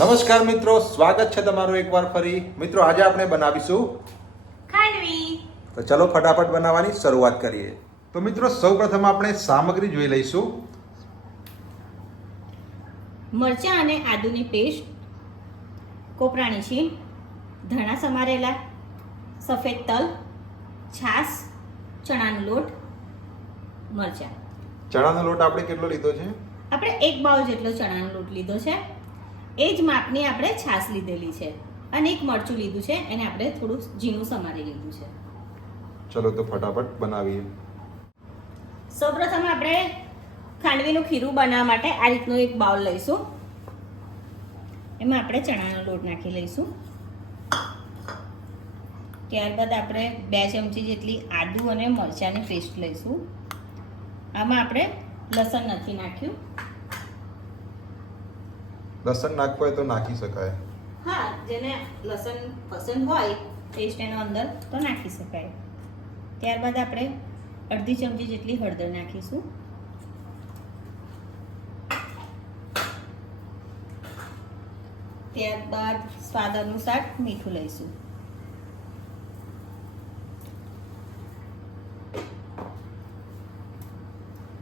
નમસ્કાર મિત્રો, સ્વાગત છે તમારું એકવાર ફરી. મિત્રો આજે આપણે બનાવીશું ખાંડવી. તો ચલો ફટાફટ બનાવવાની શરૂઆત કરીએ. તો મિત્રો સૌપ્રથમ આપણે સામગ્રી જોઈ લઈશું. મરચાં અને આદુની પેસ્ટ, કોપરાની છીણ, ધાણા સમારેલા, સફેદ તલ, છાશ, ચણાનો લોટ, મરચાં. ચણાનો લોટ આપણે કેટલો લીધો છે? આપણે 1 બાઉલ જેટલો ચણાનો લોટ લીધો છે. એ જ માપની આપણે છાશ લીધેલી છે અને એક મરચું લીધું છે, એને આપણે થોડું ઝીણું સમારી લીધું છે. ચલો તો ફટાફટ બનાવીએ. સૌપ્રથમ આપણે ખાંડવીનું ખીરું બનાવવા માટે આ રીતનું એક બાઉલ લઈશું. એમાં આપણે ચણાનો લોટ નાખી લઈશું. ત્યારબાદ આપણે 2 ચમચી જેટલી આદુ અને મરચાંની પેસ્ટ લઈશું. આમાં આપણે લસણ નથી નાખ્યું. લસણ નાખવું હોય તો નાખી શકાય. હા, જેને લસણ પસંદ હોય ટેસ્ટ એનો અંદર તો નાખી શકાય. ત્યારબાદ આપણે અડધી ચમચી જેટલી હળદર નાખીશું. ત્યારબાદ સ્વાદ અનુસાર મીઠું લઈશું.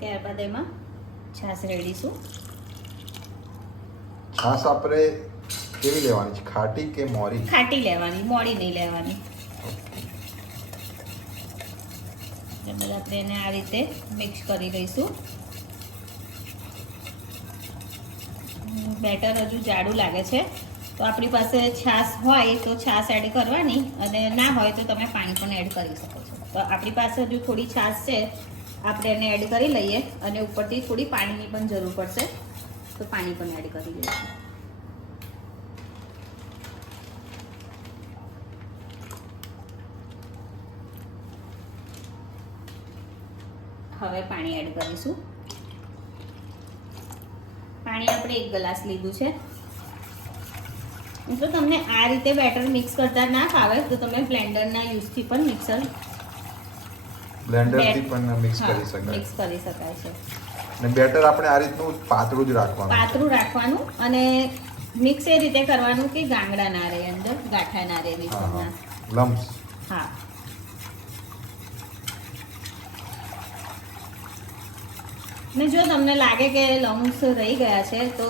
ત્યારબાદ એમાં છાશ રેડીશું. છાશ આપણે કેવી લેવાની છે, ખાટી કે મોરી? ખાટી લેવાની, મોડી નહીં લેવાની. ત્યારબાદ આપણે એને આ રીતે મિક્સ કરી લઈશું. બેટર હજુ જાડું લાગે છે તો આપણી પાસે છાશ હોય તો છાશ એડ કરવાની, અને ના હોય તો તમે પાણી પણ એડ કરી શકો છો. તો આપણી પાસે હજુ થોડી છાશ છે, આપણે એને એડ કરી લઈએ અને ઉપરથી થોડી પાણીની પણ જરૂર પડશે તો પાણી પણ એડ કરી લઈશું. હવે પાણી એડ કરીશું. પાણી આપણે 1 ગ્લાસ લીધું છે. જો તમને આ રીતે બેટર મિક્સ કરતા ના ફાવે તો તમે બ્લેન્ડરના યુઝથી પણ બ્લેન્ડરથી પણ મિક્સ કરી શકાય. મિક્સ કરી શકાય છે. અને બેટર આપણે આ રીતનું પાતળું જ રાખવાનું. પાતળું રાખવાનું અને મિક્સ એ રીતે કરવાનું કે ગાંગડા ના રહે, અંદર ગાંઠા ના રહે બેસનના. લમ્સ. હા. ને જો તમને લાગે કે લમ્સ રહી ગયા છે તો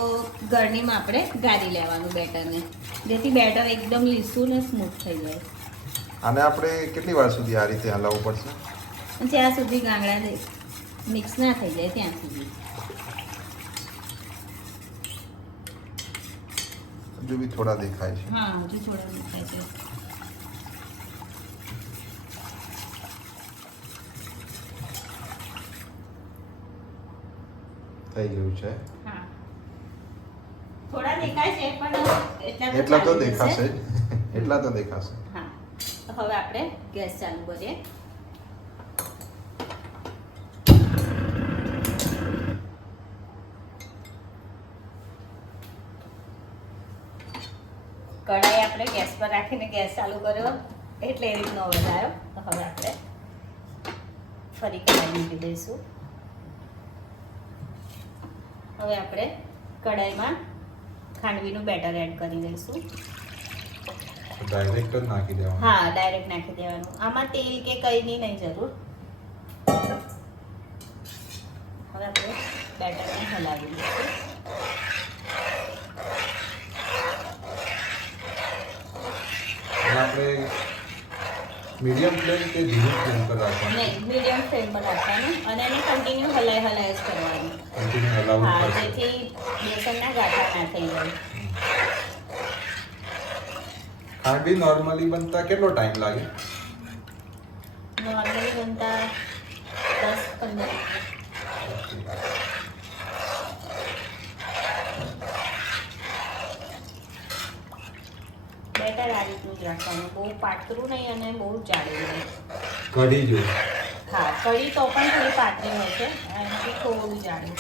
ગરણીમાં આપણે ગાળી લેવાનું બેટરને, જેથી બેટર એકદમ લીસું ને સ્મૂથ થઈ જાય. આને આપણે કેટલી વાર સુધી આ રીતે હલાવવું પડશે? જ્યાં સુધી ગાંગડા મિક્સ ના થઈ જાય ત્યાં સુધી. હજુ બી થોડા દેખાય છે. હા, હજુ થોડા દેખાય છે. થઈ ગયું છે. હા, થોડા દેખાય છે પણ એટલા તો દેખાશે જ. એટલા તો દેખાશે. હા, તો હવે આપણે ગેસ ચાલુ કરીએ. કઢાઈ આપણે ગેસ પર રાખીને ગેસ ચાલુ કર્યો એટલે એ રીતનો અવાજ આવ્યો. તો હવે આપણે ફરી કઢાઈ મૂકી દઈશું. હવે આપણે કઢાઈમાં ખાંડવીનું બેટર એડ કરી દઈશું. ડાયરેક્ટ જ નાખી દેવાનું. હા, ડાયરેક્ટ નાખી દેવાનું. આમાં તેલ કે કંઈની નહીં જરૂર. હવે આપણે બેટરને હલાવી દઈશું. આપણે મીડિયમ ફ્લેમ કે ધીમી ફ્લેમ પર રાખવાનું? નહીં, મીડિયમ ફ્લેમ પર રાખવાનું અને એને કન્ટિન્યુ હલાય જ કરવાનું. કન્ટિન્યુ હલાવવું હા, પડશે. જેથી બેસનના ગાંઠા ના થઈ જાય. ખાંડવી નોર્મલી બનતા કેટલો ટાઈમ લાગે? નોર્મલી બનતા 10-15 મિનિટ. બેટર આ રીતનું જ રાખવાનું, બહુ પાતળું નહીં અને બહુ જાડું નહીં. કઢી જોઈએ. હા, કઢી તો પણ થોડી પાતળી હોય છે, એનાથી થોડું જાડું.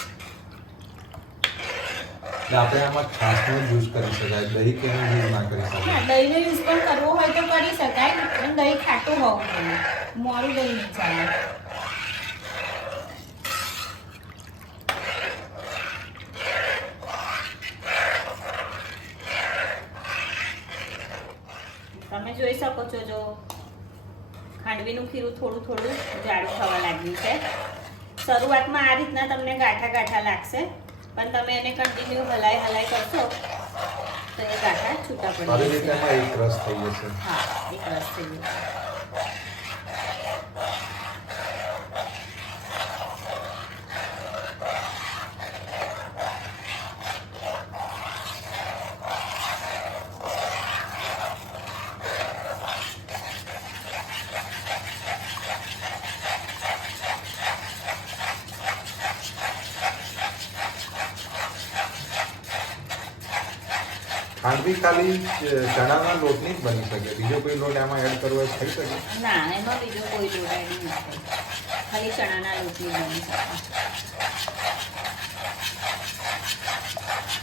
એટલે આપણે આમાં છાશનો યુઝ કરી શકાય, દહીં કે યુઝ ના કરી શકાય? હા, દહીંનો યુઝ પણ કરવો હોય તો કરી શકાય, પણ દહીં ખાટું હોવું જોઈએ, મોરું દહીં નહીં ચાલે. તમે જોઈ શકો છો, જો ખાંડવીનું ખીરું થોડું થોડું જાડું થવા લાગ્યું છે. શરૂઆતમાં આ રીતના તમને ગાંઠા ગાંઠા લાગશે, પણ તમે એને કન્ટિન્યુ હલાઈ કરશો તો એ ગાંઠા છૂટા પડી આવી જશે. રીતે એમાં એક રસ થઈ જશે. હા, એક રસ થઈ જશે. ખાંડવી ખાલી ચણાના લોટની જ બની શકે, બીજો કોઈ લોટ આમાં એડ કરવો હોય તો થઈ શકે? ના, એમાં બીજો કોઈ જોડાણી નથી, ખાલી ચણાના લોટની બની શકે.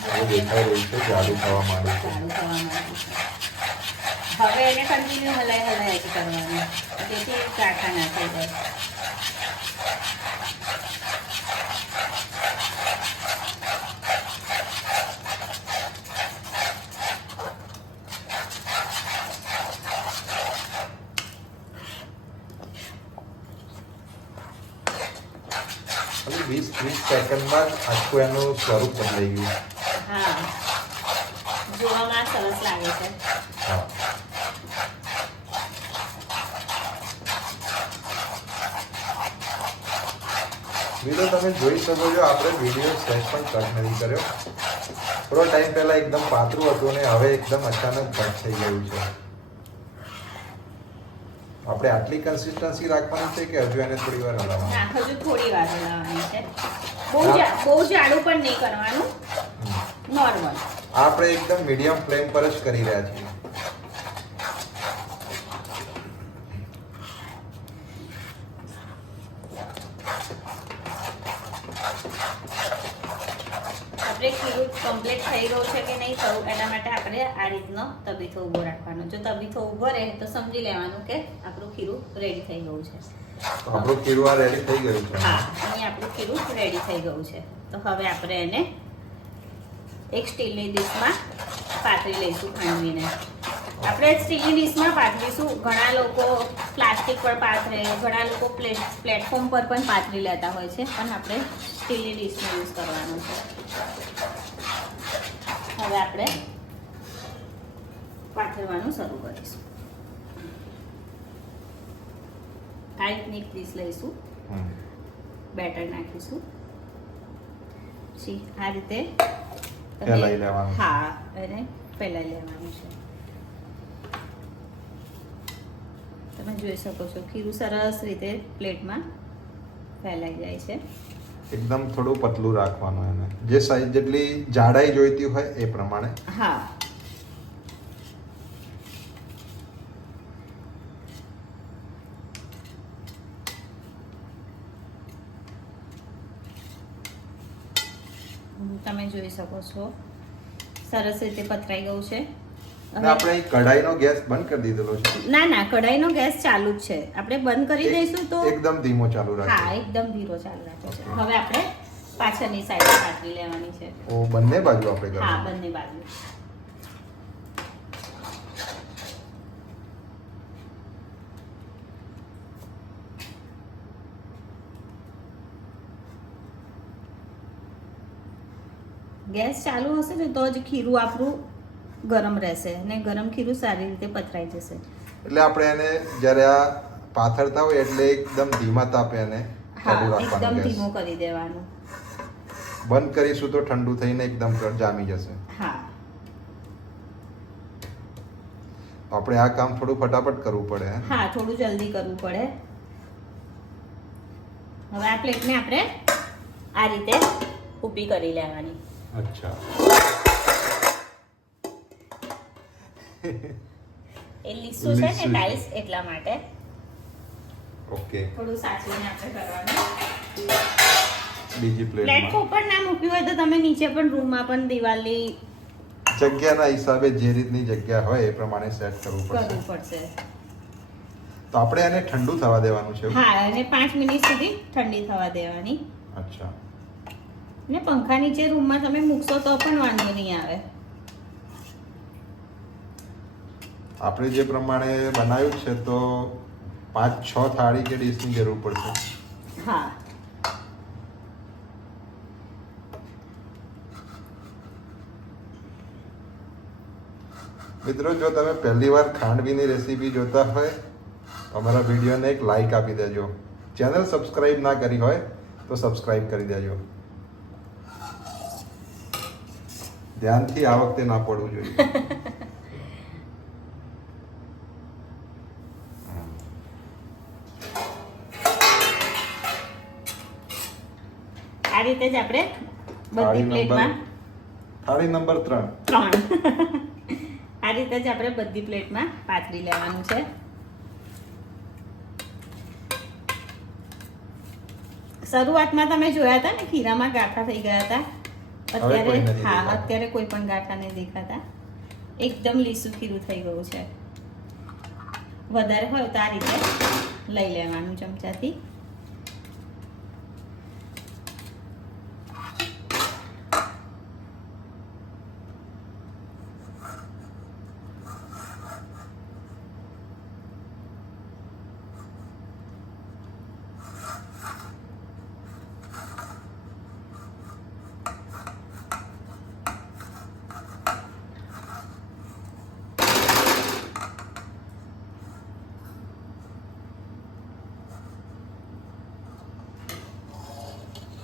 હવે દેખાઈ રહ્યું છે જાડું થવા માંડ્યું છે. સારું થવા માંડ્યું છે. હવે એને કન્ટિન્યુ હલાઈ કરવાનું, જેથી ગાંઠા ના થઈ જાય. ખાલી 20-30 સેકન્ડમાં જ આખું એનું સ્વરૂપ બદલાઈ ગયું. હા, જોવામાં સરસ લાગે છે. હા. મિત્રો તમે જોઈ શકો છો, આપણે વિડીયો સેટ પણ કટ નથી કર્યો. થોડો ટાઈમ પહેલા એકદમ પાતળું હતું ને હવે એકદમ અચાનક ઘટ થઈ ગયું છે. આપણે આટલી કન્સિસ્ટન્સી રાખવાની છે કે હજુ એને થોડી વાર હલાવવાનું? ના, હજુ થોડી વાર હલાવવાની છે. બહુ જાડું પણ નહીં કરવાનું, નોર્મલ. આપણે એકદમ મીડિયમ ફ્લેમ પર જ કરી રહ્યા છીએ. આપણે ખીરું કમ્પ્લીટ થઈ ગયું છે કે નહીં થયું, એના માટે આપણે આ રીતનો તબીથો ઊભો રાખવાનો. જો તબીથો ઊભો રહે તો સમજી લેવાનું કે આપણું ખીરું રેડી થઈ ગયું છે. તો આપણું ખીરું આ રેડી થઈ ગયું છે. હા, અહીં આપણું ખીરું રેડી થઈ ગયું છે. તો હવે આપણે એને એક સ્ટીલની ડીશમાં પાથરી લઈશું ખાંડવીને. આપણે સ્ટીલની ડીશમાં પાથરીશું. ઘણા લોકો પ્લાસ્ટિક પર પાથરે, ઘણા લોકો પ્લેટફોર્મ પર પણ પાથરી લેતા હોય છે, પણ આપણે સ્ટીલની ડીશનો યુઝ કરવાનો છે. હવે આપણે પાથરવાનું શરૂ કરીશું. આ રીતની એક ડીશ લઈશું, બેટર નાખીશું, પછી આ રીતે ફેલાઈ લેવાનું. હા, એને ફેલાઈ લેવાનું છે. તમે જોઈ શકો છો ખીરું સરસ રીતે પ્લેટમાં ફેલાઈ જાય છે. એકદમ થોડું પતલું રાખવાનું એને, જે સાઈઝ જેટલી જાડાઈ જોઈતી હોય એ પ્રમાણે. હા, તમે જોઈ શકો છો સરસ રીતે પથરાઈ ગયું છે. અને આપણે અહીં કઢાઈનો ગેસ બંધ કરી દીધેલો છે. ના, કઢાઈનો ગેસ ચાલુ જ છે. આપણે બંધ કરી દઈશું તો એકદમ ધીમો ચાલુ હા, રાખો. એકદમ ધીરો ચાલુ રાખે છે. હવે આપણે પાછળની સાઈડ પાથરી લેવાની છે. ઓ બંને બાજુ આપણે હા, કરવાનું. બંને બાજુ. ગેસ ચાલુ હશે ને તો જ ખીરું આપણું ગરમ રહેશે અને ગરમ ખીરું સારી રીતે પથરાઈ જશે. એટલે આપણે એને જ્યારે આ પાથરતા હોય એટલે એકદમ ધીમા તાપે એને હા, ચાલુ એકદમ રાખવાનું ગેસ. ધીમો કરી દેવાનું. બંધ કરીશું તો ઠંડુ થઈને એકદમ જામી જશે. હા, આપણે આ કામ થોડું ફટાફટ કરવું પડે. હા, થોડું જલ્દી કરવું પડે. હવે આ પ્લેટને આપણે આ રીતે ઊભી કરી લેવાની. અચ્છા. એ લીસું છે ને લીસું. ટાઈલ્સ, એટલા માટે ઓકે. થોડું સાચવીને આપણે કરવાનું. બીજી પ્લેટમાં પ્લેટફોર્મ પર ના મૂક્યું હોય તો તમે નીચે પણ રૂમમાં પણ દિવાલની જગ્યાના હિસાબે જે રીતની જગ્યા હોય એ પ્રમાણે સેટ કરવું કરવું પડશે. પડશે. તો આપણે એને ઠંડુ થવા દેવાનું છે. હા, અને 5 મિનિટ સુધી ઠંડી થવા દેવાની. અચ્છા. ને પંખા નીચે રૂમમાં તમે મૂકશો તો પણ વાંધો નહીં આવે. આપણે જે પ્રમાણે બનાવ્યું છે તો 5-6 થાળી કે ડીશની જરૂર પડશે. હા. મિત્રો, જો તમે પહેલી વાર ખાંડવીની રેસીપી જોતા હોય તો અમારા વિડીયોને એક લાઈક આપી દેજો. ચેનલ સબસ્ક્રાઇબ ના કરી હોય તો સબસ્ક્રાઇબ કરી દેજો. ધ્યાનથી આ વખતે ના પડવું જોઈએ. આ રીતે જ આપણે બધી પ્લેટમાં થાળી નંબર 3 આ રીતે જ આપણે બધી પ્લેટમાં પાથરી લેવાનું છે. શરૂઆતમાં તમે જોયા હતા ને ખીરામાં ગાંઠા થઈ ગયા હતા. અત્યારે કોઈ પણ ગાંઠા નહીં દેખાતા. એકદમ લીસું ખીરું થઈ ગયું છે. વધારે હોય તો આ રીતે લઈ લેવાનું ચમચાથી.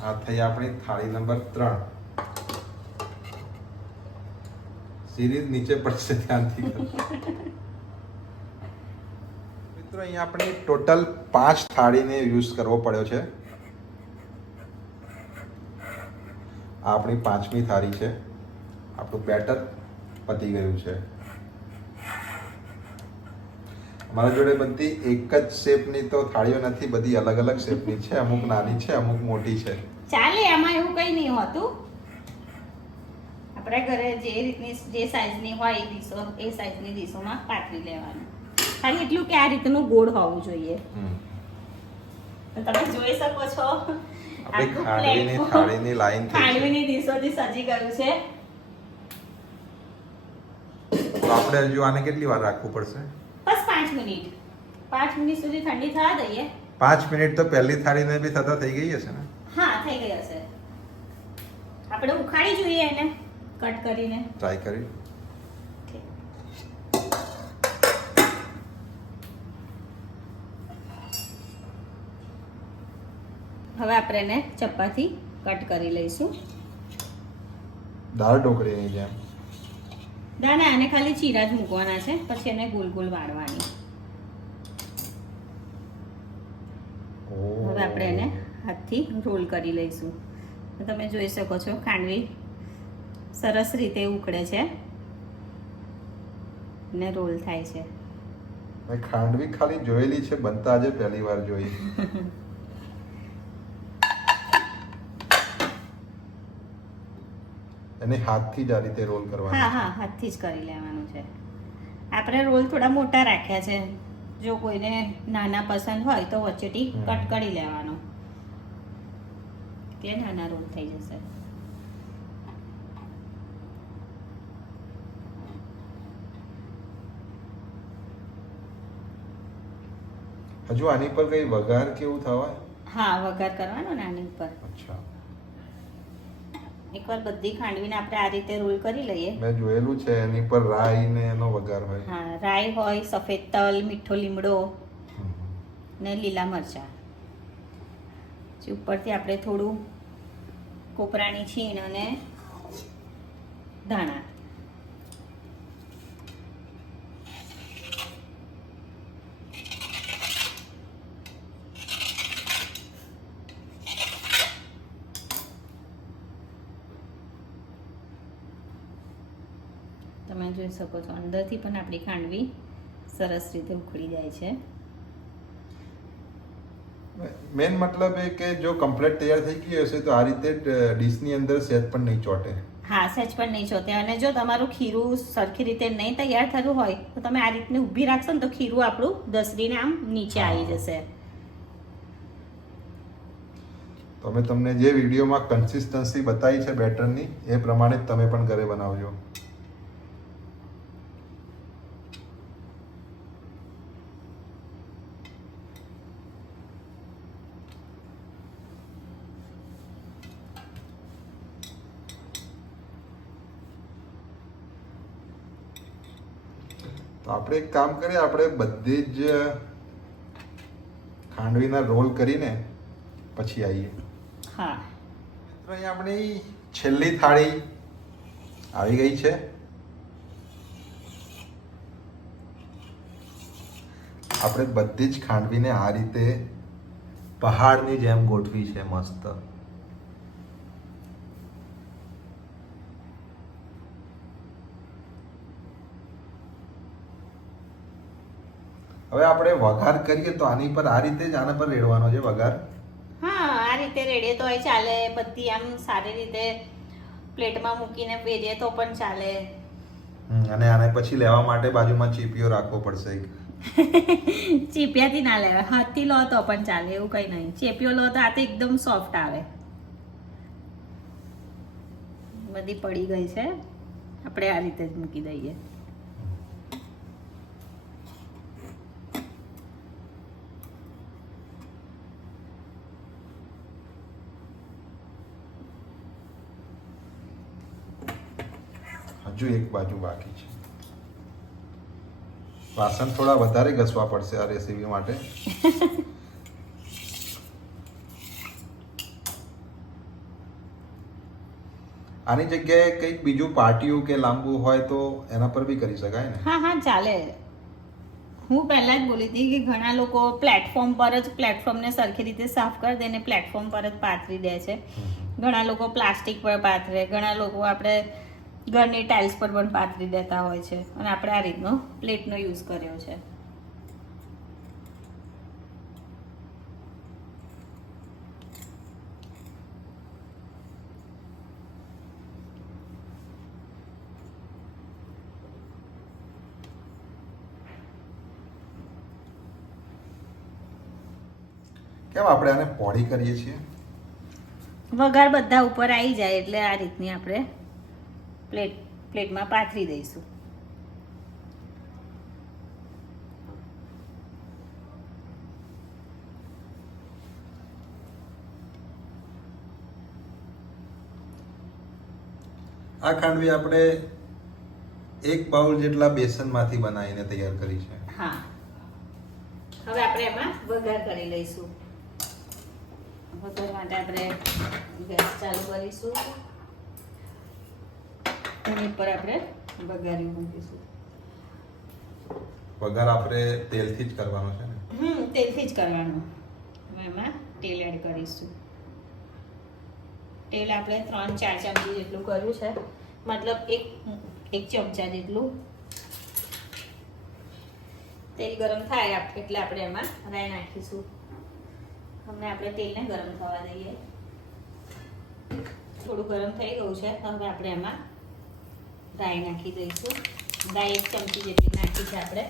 આ થઈ આપણી થાળી નંબર 3. સિરીઝ નીચે પડશે, ધ્યાનથી. મિત્રો, અહીંયા આપણે ટોટલ 5 થાળીને યુઝ કરવો પડ્યો છે. આ આપણી 5મી થાળી છે. આપણું બેટર પતી ગયું છે. અમારા જોડે બધી એક જ શેપની તો થાળીઓ નથી, બધી અલગ અલગ શેપની છે. અમુક નાની છે, અમુક મોટી છે. ચાલે, એમાં એવું કઈ નહીં હોતું. આપણા ઘરે જે રીતની જે સાઈઝની હોય એ સાઈઝની ડીશોમાં પાથરી લેવાનું. ખાલી એટલું કે આ રીતનું ગોળ હોવું જોઈએ. તમે જોઈ શકો છો આપણી ખાંડવીની થાળીની લાઈન થઈ છે. ખાંડવીની ડીશોથી સજી ગયું છે. તો આપણે હજુ આને કેટલી વાર રાખવું પડશે? બસ 5 મિનિટ. 5 મિનિટ સુધી ઠંડી થવા દઈએ. 5 મિનિટ તો પહેલી થાળીને બી થતા થઈ ગઈ હશે ને? હા, થઈ ગઈ હશે. આપણે ઉખાડી જોઈએ એને કટ કરીને. ટ્રાય કરી. હવે આપણે એને ચપ્પાથી કટ કરી લઈશું. દાળ ઢોકળીની જેમ. દાણા આને ખાલી ચીરા જ મૂકવાના છે, પછી એને ગોલ ગોલ વાળવાની. હવે આપણે એને હાથથી રોલ કરી લઈશું. તમે જોઈ શકો છો ખાંડવી સરસ રીતે ઉકળે છે ને રોલ થાય છે. મેં ખાંડવી ખાલી જોયેલી છે, બનતા આજે પહેલી વાર જોઈ. એને હાથથી જ આ રીતે રોલ કરવાનો. હા, હાથથી જ કરી લેવાનું છે. આપણે રોલ થોડા મોટા રાખ્યા છે. જો કોઈને નાના પસંદ હોય તો વચ્ચેથી કટ કરી લેવાનો, એટલે નાના રોલ થઈ જશે. હજુ આની પર કઈ વઘાર કેવું થવાય? હા, વઘાર કરવાનો ને આની ઉપર. અચ્છા. એકવાર બધી ખાંડવીને આપણે આ રીતે રોલ કરી લઈએ. મેં જોયેલું છે એની પર રાઈ ને એનો વઘાર હોય. હા, રાઈ હોય, સફેદ તલ, મીઠો લીમડો ને લીલા મરચા. ઉપરથી આપણે થોડું કોપરાની છીણ અને ધાણા. તમે જોઈ શકો છો અંદરથી પણ આપણી ખાંડવી સરસ રીતે ઉકળી જાય છે. મેન મતલબ એ કે જો કમ્પ્લીટ તૈયાર થઈ ગઈ હશે તો આ રીતે ડીશની અંદર સહેજ પણ નહીં ચોટે. હા, સહેજ પણ નહીં ચોટે. અને જો તમારું ખીરું સરખી રીતે નહીં તૈયાર થયું હોય તો તમે આ રીતને ઊભી રાખશો ને તો ખીરું આપણું દસડીને આમ નીચે આવી જશે. તો અમે તમને જે વિડીયોમાં કન્સિસ્ટન્સી બતાવી છે બેટરની એ પ્રમાણે જ તમે પણ ઘરે બનાવજો. તો આપણે એક કામ કરીએ, આપણે બધી જ ખાંડવીના રોલ કરીને પછી આવીએ. હા તો અહીં આપણી છેલ્લી થાળી આવી ગઈ છે. આપણે બધી જ ખાંડવીને આ રીતે પહાડની જેમ ગોઠવી છે મસ્ત. હવે આપણે વઘાર કરીએ તો આની પર આ રીતે જ આના પર રેડવાનો છે વઘાર. હા, આ રીતે રેડીએ તોય ચાલે, બધી આમ સારી રીતે પ્લેટમાં મૂકીને વેરીએ તો પણ ચાલે. અને આને પછી લેવા માટે બાજુમાં ચીપીઓ રાખવો પડશે. ચીપિયાથી ના લેવાય, હાથથી લો તો પણ ચાલે, એવું કઈ નહીં. ચેપિયો લો તો આ તો એકદમ સોફ્ટ આવે. બધી પડી ગઈ છે, આપણે આ રીતે જ મૂકી દઈએ. હજુ એક બાજુ બાકી છે. વાસણ થોડા વધારે ઘસવા પડશે આ રેસીપી માટે. આની જગ્યાએ કંઈક બીજું પાટિયું કે લાંબુ હોય તો એના પર બી કરી શકાય ને? હા હા ચાલે. હું પહેલા જ બોલી હતી કે ઘણા લોકો પ્લેટફોર્મ પર જ પ્લેટફોર્મને સરખી રીતે સાફ કરી દે ને પ્લેટફોર્મ પર જ પાથરી દે છે. ઘણા લોકો પ્લાસ્ટિક પર પાથરે, ઘણા લોકો આપણે ઘરની ટાઇલ્સ પર પણ પાથરી દેતા હોય છે, અને આપણે આ રીતનો પ્લેટનો યુઝ કર્યો છે. કેમ આપણે આને પોળી કરીએ છીએ? વઘાર બધા ઉપર આવી જાય એટલે આ રીતની આપણે પ્લેટમાં પાથરી દઈશું. આ ખાંડવી આપણે 1 બાઉલ જેટલા બેસનમાંથી બનાવીને તૈયાર કરી છે. હા, હવે આપણે એમાં વઘાર કરી લઈશું. વઘાર માટે આપણે ગેસ ચાલુ કરીશું. એની ઉપર આપણે વઘારી મૂકીશું. વઘાર આપણે તેલથી જ કરવાનો છે ને? તેલથી જ કરવાનું. હવે એમાં તેલ એડ કરીશું. તેલ આપણે 3-4 ચમચી જેટલું કર્યું છે, મતલબ એક ચમચા જેટલું. તેલ ગરમ થાય એટલે આપણે એમાં રાઈ નાખીશું. હમણાં આપણે તેલને ગરમ થવા દઈએ. થોડું ગરમ થઈ ગયું છે, હવે આપણે એમાં રાઈ નાખી દઈશું. રાઈ 1 ચમચી જેટલી નાખી છે આપણે.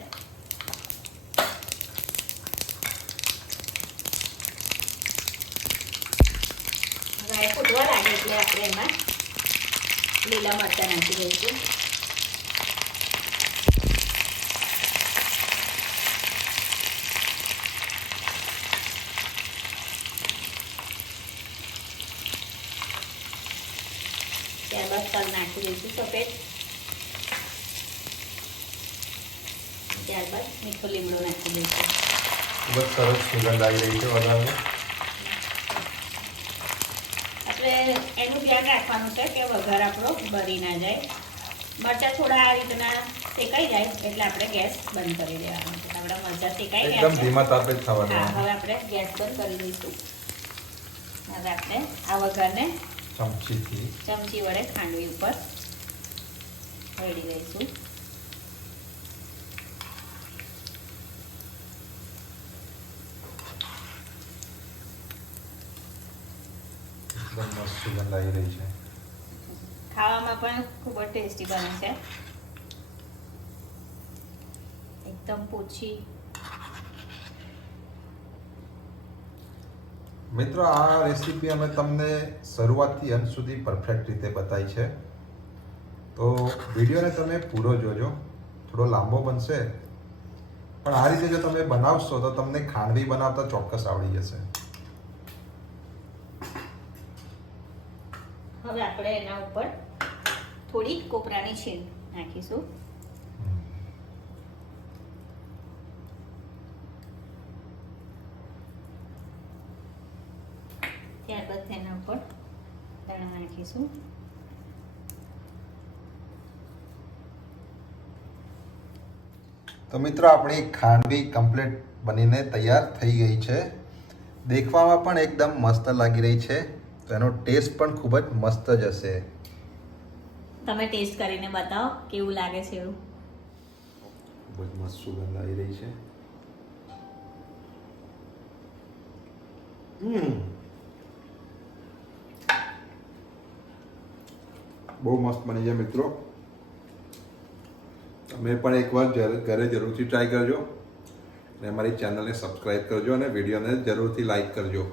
રાઈ ફૂટવા લાગે એટલે આપણે એમાં લીલા મરચાં નાખી દઈશું. ત્યારબાદ તલ નાખી દઈશું સફેદ. ત્યારબાદ મીઠો લીમડો નાખી દઈશું. ખૂબ જ સરસ સુગંધ આવી રહી છે વઘારની. આપણે એનું ધ્યાન રાખવાનું છે કે વઘાર આપણો બળી ના જાય. મરચાં થોડા આ રીતના શેકાઈ જાય એટલે આપણે ગેસ બંધ કરી દેવાનો છે. આપણા મરચાં શેકાઈ ગયા એકદમ છે. ધીમા તાપે જ થવા હા, દેવાનું. હવે આપણે ગેસ બંધ કરી દઈશું. હવે આપણે આ વઘારને ચમચી વડે ખાંડવી ઉપર રેડી દઈશું. એકદમ મસ્ત સુગંધ આવી રહી છે. ખાવામાં પણ ખૂબ જ ટેસ્ટી બને છે. એકદમ પોચી. મિત્રો, આ રેસીપી અમે તમને શરૂઆતથી અંત સુધી પરફેક્ટ રીતે બતાવી છે, તો વિડીયોને તમે પૂરો જોજો. થોડો લાંબો બનશે, પણ આ રીતે જો તમે બનાવશો તો તમને ખાંડવી બનાવતા ચોક્કસ આવડી જશે. હવે આપણે એના ઉપર થોડી કોપરાની છીણ નાખીશું. નાખીશું. તો મિત્રો આપણી ખાંડવી કમ્પ્લીટ બનીને તૈયાર થઈ ગઈ છે. દેખવામાં પણ એકદમ મસ્ત લાગી રહી છે. તો એનો ટેસ્ટ પણ ખૂબ જ મસ્ત જ હશે. તમે ટેસ્ટ કરીને બતાવો કેવું લાગે છે એવું. ખૂબ જ મસ્ત સુગંધ આવી રહી છે. બહુ મસ્ત બની છે મિત્રો. તમે પણ એકવાર ઘરે જરૂરથી ટ્રાય કરજો અને અમારી ચેનલને સબસ્ક્રાઈબ કરજો અને વિડીયોને જરૂરથી લાઈક કરજો.